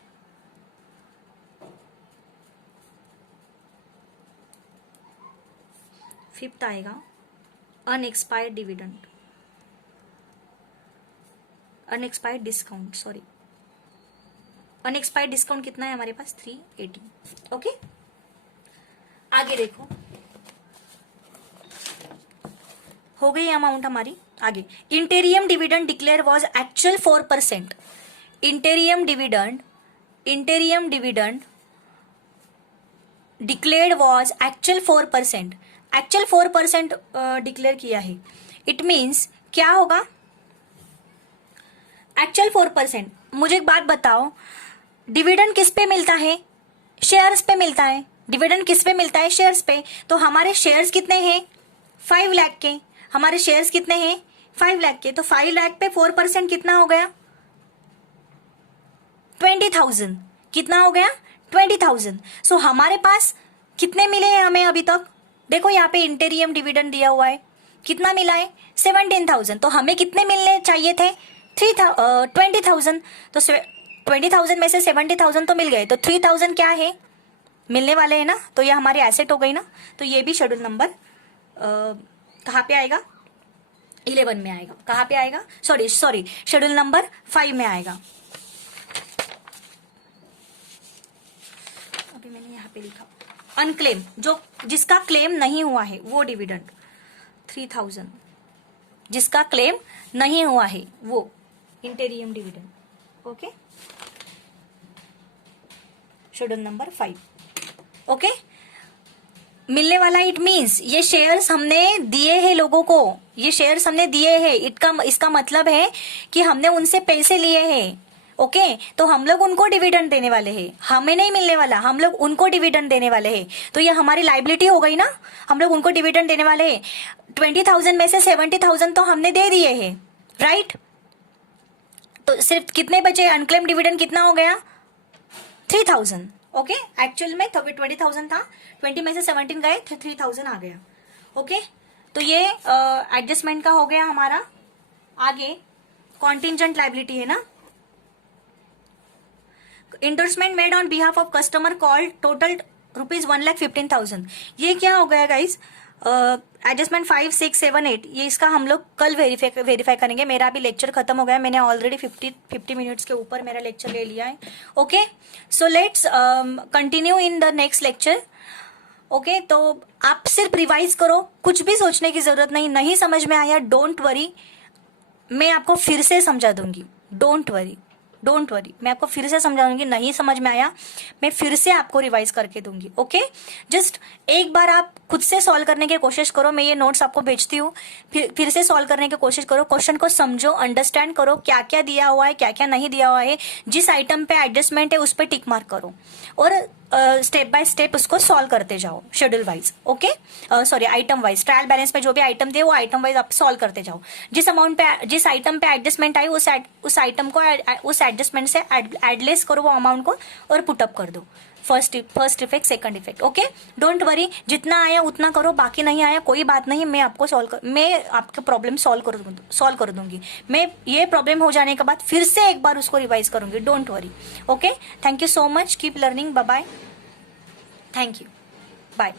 फिफ्थ आएगा unexpired dividend, unexpired discount, sorry unexpired discount कितना है हमारे पास 380। ओके, आगे देखो, हो गई अमाउंट हमारी। आगे interim dividend declare was actual 4%, interim dividend declared was actual 4%, actual 4% declare किया है। इट मीन्स क्या होगा, एक्चुअल 4%। मुझे एक बात बताओ, डिविडेंड किस पे मिलता है, शेयर्स पे मिलता है, डिविडेंड किस पे मिलता है, शेयर्स पे। तो हमारे शेयर्स कितने हैं 5 लाख के, हमारे शेयर्स कितने हैं 5 लाख के, तो 5 लाख पे 4% कितना हो गया 20,000, कितना हो गया 20,000। सो हमारे पास कितने मिले हैं हमें अभी तक, देखो यहाँ पे इंटेरियम डिविडेंड दिया हुआ है, कितना मिला है 17,000, तो हमें कितने मिलने चाहिए थे 20,000, तो 20,000 में से 70,000 तो मिल गए, तो 3,000 क्या है मिलने वाले हैं ना, तो ये हमारी एसेट हो गई ना। तो ये भी शेड्यूल नंबर कहाँ पे आएगा 11 में आएगा, कहाँ पे आएगा, सॉरी शेड्यूल नंबर 5 में आएगा। अभी मैंने यहाँ पे लिखा अनक्लेम, जो जिसका क्लेम नहीं हुआ है वो डिविडेंड 3,000, जिसका क्लेम नहीं हुआ है वो interim dividend. Okay, schedule number 5। Okay, मिलने वाला इट मीन्स ये शेयर्स हमने दिए हैं लोगों को, ये शेयर्स हमने दिए हैं, इसका मतलब है कि हमने उनसे पैसे लिए हैं। ओके, तो हम लोग उनको डिविडेंड देने वाले हैं, हमें नहीं मिलने वाला, हम लोग उनको डिविडेंड देने वाले हैं। तो ये हमारी लाइबिलिटी हो गई ना, हम लोग उनको डिविडेंड देने वाले हैं। 20,000 में से 70,000 तो हमने दे दिए हैं, राइट। तो सिर्फ कितने बचे, अनक्लेम डिविडेंड कितना हो गया 3,000। ओके, एक्चुअल में 20,000 था, 20 में से 17 गए, 3,000 आ गया। ओके, तो ये एडजस्टमेंट का हो गया हमारा। आगे कॉन्टिंजेंट लाइबिलिटी है ना, endorsement made on behalf of customer called total ₹1,15,000। ये क्या हो गया गाइज, एडजस्टमेंट 5, 6, 7, 8 ये इसका हम लोग कल वेरीफाई करेंगे। मेरा अभी लेक्चर खत्म हो गया, मैंने ऑलरेडी 50 मिनट्स के ऊपर मेरा लेक्चर ले लिया है। Okay, so let's continue in the next lecture. Okay, तो आप सिर्फ रिवाइज करो, कुछ भी सोचने की जरूरत नहीं। नहीं समझ में आया, डोंट वरी, मैं आपको फिर से समझा दूंगी। डोंट वरी, डोंट वरी, मैं आपको फिर से समझा दूंगी। नहीं समझ में आया, मैं फिर से आपको रिवाइज करके दूंगी। ओके, जस्ट एक बार आप खुद से सॉल्व करने की कोशिश करो। मैं ये नोट्स आपको भेजती हूँ, फिर से सॉल्व करने की कोशिश करो। क्वेश्चन को समझो, अंडरस्टैंड करो, क्या क्या दिया हुआ है, क्या क्या नहीं दिया हुआ है। जिस आइटम पे एडजस्टमेंट है उस पर टिक मार्क करो और स्टेप बाय स्टेप उसको सॉल्व करते जाओ, schedule wise. Okay, sorry, item wise. Trial balance पे जो भी आइटम थे वो आइटम वाइज आप सॉल्व करते जाओ। जिस अमाउंट पे, जिस आइटम पे एडजस्टमेंट आई उस आइटम को उस एडजस्टमेंट से एडलेस करो वो अमाउंट को और पुटअप कर दो। First effect, second effect. Okay, don't worry, जितना आया उतना करो, बाकी नहीं आया कोई बात नहीं, मैं आपके प्रॉब्लम सॉल्व कर दूंगी। मैं ये प्रॉब्लम हो जाने के बाद फिर से एक बार उसको रिवाइज करूंगी। Don't worry. Okay, thank you so much, keep learning, bye bye, thank you, bye.